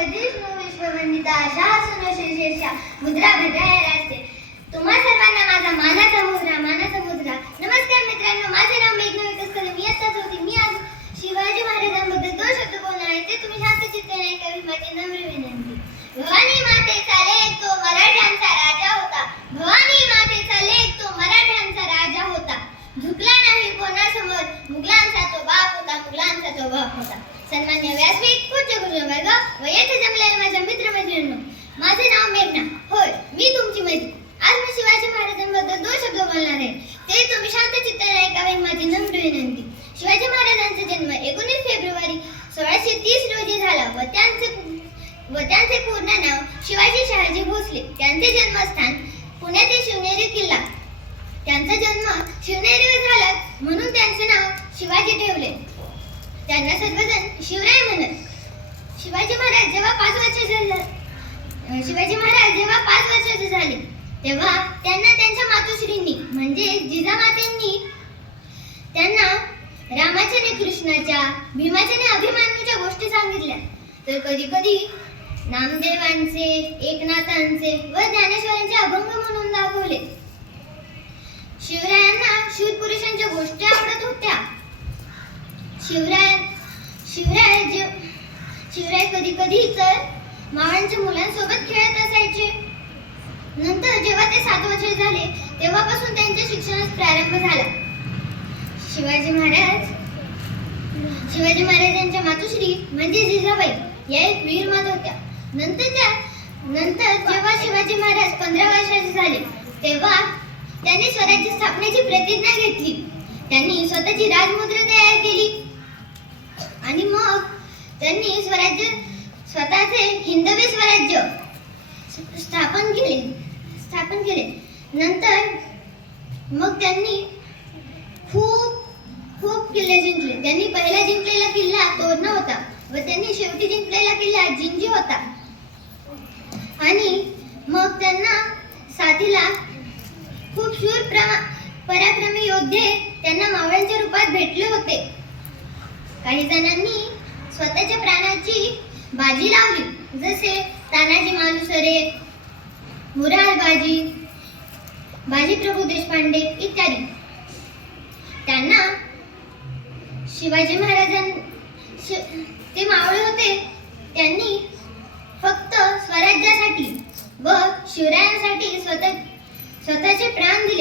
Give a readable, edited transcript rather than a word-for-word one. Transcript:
विष्णू विश्ववंदिता शासन शीर्षा मुद्रा भद्रायराजते. तुम्हा सर्वांना माझा मानाचा मुद्रा. नमस्कार मित्रांनो, माझे नाव मेघना विकास कदम. इयत्ता चौथी. मी आज शिवाजी महाराजांबद्दल 2 शब्द बोलणार आहे. ते तुम्ही शांतचित्ताने ऐकावे माझी नम्र विनंती. भवानी मातेचा लेक तो मराठ्यांचा राजा होता. भवानी मातेचा लेक तो मराठ्यांचा राजा होता. झुकला नाही कोणासमोर, मुघलांचा तो बाप होता. सन्मान्य व्यासपीठ, पूज्य गुरुवर्ग व येथे जमलेल्या माझ्या मित्रमैत्रिणींनो, माझे नाव मेघना. होय, मी तुमची मैत्रीण. आज मी शिवाजी महाराजांबद्दल 2 शब्द बोलणार आहे. ते तुम्ही शांतचित्ताने ऐकावे माझी नम्र विनंती. शिवाजी महाराजांचा जन्म 19 फेब्रुवारी 1630 रोजी झाला व त्यांचे पूर्ण नाव शिवाजी शहाजी भोसले. त्यांचे जन्मस्थान पुण्यातील शिवनेरी किल्ला. त्यांचा जन्म शिवनेरीवर झाला म्हणून त्यांचे नाव शिवाजी ठेवले. त्यांना सर्वजण शिवराय म्हणत. शिवाजी महाराज जेव्हा 5 वर्षाचे झाले तेव्हा त्यांना त्यांच्या मातोश्रींनी म्हणजे जिजामातेंनी त्यांना रामाच्या आणि कृष्णाच्या, भीमाच्या आणि अभिमन्यूच्या गोष्टी सांगितल्या. तर कधी कधी नामदेवांचे, एकनाथांचे व ज्ञानेश्वरांचे अभंग म्हणून दाखवले. शिवरायांना शूरपुरुषांच्या गोष्टी आवडत होत्या. शिवराय कधी कधी तर मावळ्यांच्या मुलांसोबत खेळत असायचे. नंतर जेव्हा ते 7 वर्षे झाले तेव्हापासून त्यांच्या शिक्षणास प्रारंभ झाला. शिवाजी महाराजांच्या मातोश्री म्हणजे जिजाबाई या एक वीरमाता होत्या. नंतर जेव्हा शिवाजी महाराज 15 वर्षाचे झाले तेव्हा त्यांनी स्वराज्य स्थापनेची प्रतिज्ञा घेतली. त्यांनी स्वतःची राजमुद्रा तयार केली आणि मग त्यांनी स्वतःचे हिंदवी स्वराज्य स्थापन केले. नंतर मग त्यांनी खूप किल्ले जिंकले. त्यांनी पहिला जिंकलेला किल्ला तोरणा होता व त्यांनी शेवटी जिंकलेला किल्ला जिंजी होता. आणि मग त्यांना साथीला खूप पराक्रमी योद्धे त्यांना मावळ्यांच्या रूपात भेटले होते. काही जणांनी स्वतःच्या प्राणाची बाजी लावली, जसे तानाजी मालुसरे, मुरारबाजी, बाजीप्रभू देशपांडे इत्यादी. त्यांना शिवाजी ते मावळे होते. त्यांनी फक्त स्वराज्यासाठी व शिवरायांसाठी स्वतःचे प्राण दिले.